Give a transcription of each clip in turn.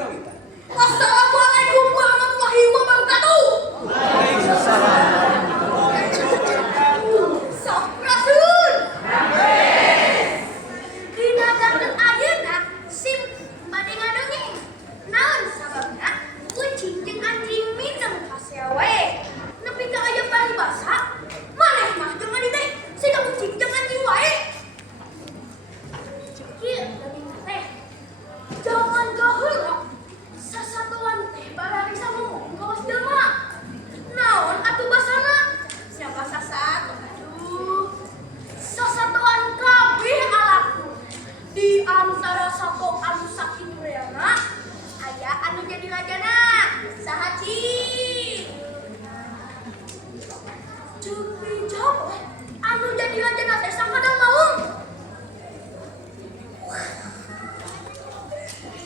kalian. Assalamualaikum warahmatullahi wabarakatuh. Waalaikumsalam. Sampurasun. Dina dateng ayeuna sim bade ngadongeng. Naon sababna? Kucing jeung anjing mineng kasewe. Nepi ka aya paribasa, maneh mah jeung adi teh siga kucing jeung anjing wae. Kieu geuning teh. Jangan gaheula. Sasatuan teh bararisa ngomong kawas jelema. Naon atuh basana? Siapa sasatu? Aduh. Sasatuan kabeh alaku. Di antara sato anu sakitu-reana aya anu jadi rajana. Saha cing? Ceuk jawab anu jadi rajana teh sakadang maung.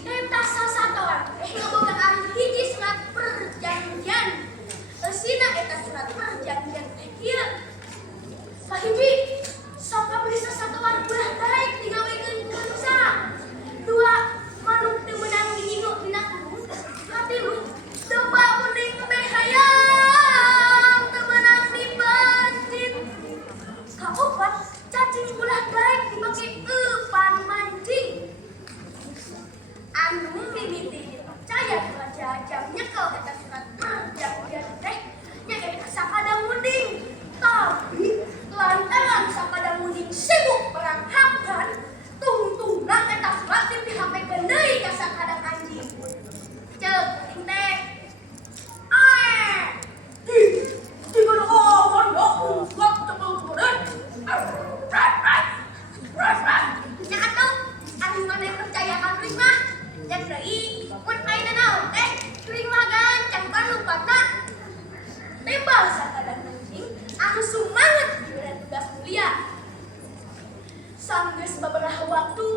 Eta sasatoan ngabogaan hiji surat perjanjian. Eusina eta surat perjanjian teh kieu. Kahiji, sakabeh sasatoan ulah daek digawekeun ku manusia. Dua, manuk teu meunang diingu dina gunung. Katilu, domba mending teh hayang teu meunang dibancit. Kaopat, cacing ulah daek dibake eupan mancing. Anu mimiti percaya jajang nyekel eta surat perjanjian teh nyaeta sakadang munding. Tapi lantaran sakadang munding sibuk beranghakan tungtungna eta surat dipihapekeun deui ka sakadang anjing. Ceuk geuning teh. Tiga lawan ungkap cepel-cepelen. Nya atuh anu maneh percaya ka kuring mah jak deui mun ayeuna naon teh kuring mah gancang panupatna. Tembal sakadang anjing anu sumanget dibere tugas mulia. Sanggeus babaraha waktu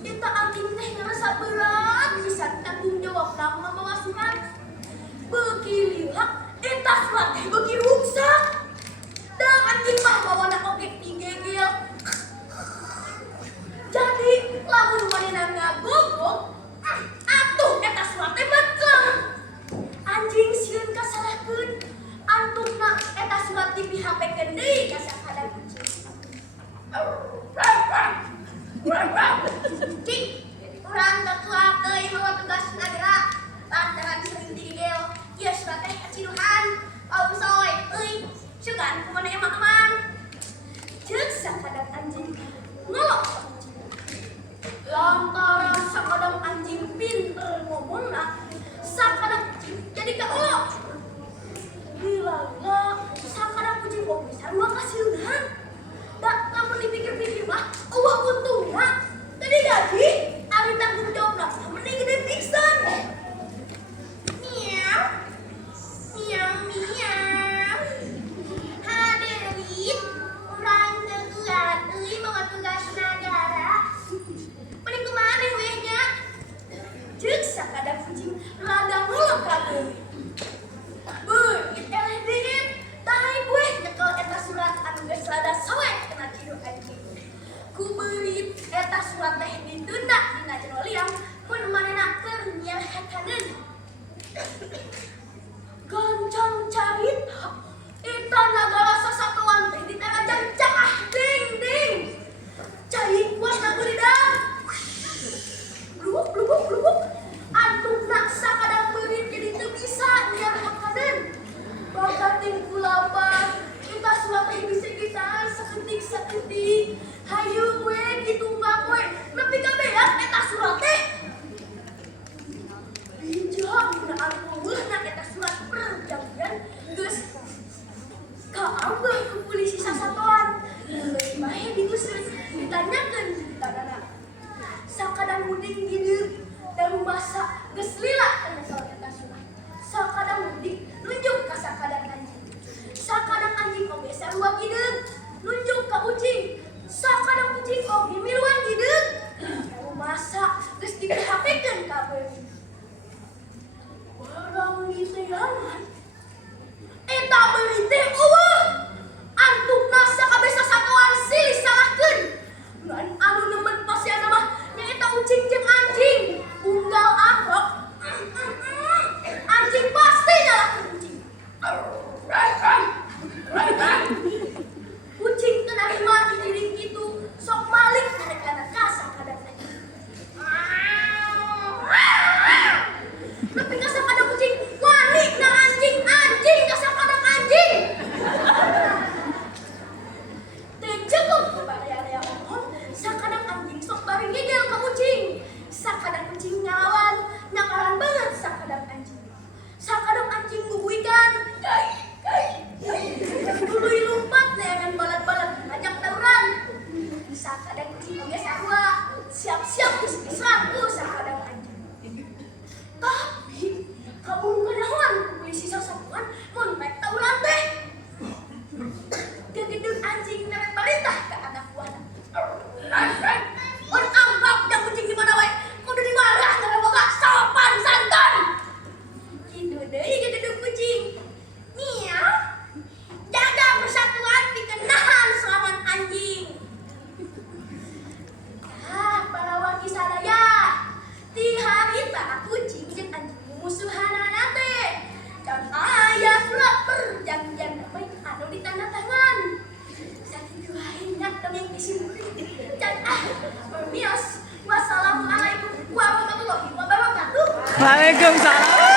eta anjing teh ngarasa berat pisan tanggung jawabna mamawa surat. Beuki lila eta surat teh beuki ruksak. Da anjing mah bawana oge digegel. Jadi lamun manehna ngagogok atuh eta surat teh metleng. Anjing sieun kasalahkeun antungna eta surat dipihapekeun deui ka sakadang anjing. Cing, urang tetua teuy mawa tugas nagara lantaran sering digegel. Ieu surat teh kaciduhan. Pausoy, euy, sugan kumaha emang-emang. Ceuk sakadang anjing ngolok ka kucing. Lantaran sakadang anjing pinter ngomongna, sakadang kucing jadi kaolok. Lilala, sakadang kucing boga sarua kasieunan. Da lamun dipikir-pikir mah eueuh untungna. Tadi gaji ari tanggung jawabna mending gede pisan. Miau. Miau miau. Hadirin, urang tetua teuy mawa tugas nagara. Mending kumaha weh nya? Ceuk sakadang kucing rada ngolok ka deui. Beunit eleh deui. Tahay gue nyekel eta surat anu geus rada soek kana cidu anjing. Ku beurit eta surat teh ditunda dina jero liang mun manehna keur nyelehekaneun. Gancang carita eta nagara sasatuan teh ditarajang cangah ding ding. Cai warna geulidan. Blubuk. Antungna sakadang beurit jadi teu bisa nyelehekaneun. Bagating kulaban, kita surat teh bisa kita saketik. Hayu we ditumbak we, nepi ka beak eta surat teh. Bijak dina aleuweuna eta surat perjanjian geus kaambeul ku polisi sasatoan. Leuwih bae diguseur ditanyakeun ditadana. Sakadang munding dieu daru masa geus lila kana soal eta surat. Sakadang munding nunjuk ka sakadang anjing. Sakadang anjing oge sarua gideung nunjuk ka kucing. Sakadang kucing oge miluan gideung. Daru masa geus dipihapekeun ka beuli. Barang diseangan eta beuli teh eueuh. Antungna sakabeh sasatoan silih salahkeun. Ngan anu nemen pasiana mah nyaeta kucing jeung anjing. Unggal akrab anjing ngelawan, nyakalan banget sakadang anjing. Sakadang anjing ngubuikan, dului lompat dengan balat-balat ngajak tawuran. Sakadang anjing oge sarua, siap-siap geus diserang sakadang anjing. Tapi kamu ngadawan polisi sasatuan mun naik tawuran teh. Gegedeg anjing neret perintah ke anak buahna. On ambak yang kucing di mana we? Kudu dimarah karena boga sopan santun. Kitu deui gegedeg kucing. Miau. Jaga persatuan dikenahan selawan anjing. Para waki sadaya. Ti harita kucing jeung anjing musuhanana teh. Can aya surat perjanjian damai anu ditandatangan. Sakitu wae nyak dongeng disimpen. Can permios. Wassalamualaikum warahmatullahi wabarakatuh. Waalaikumsalam.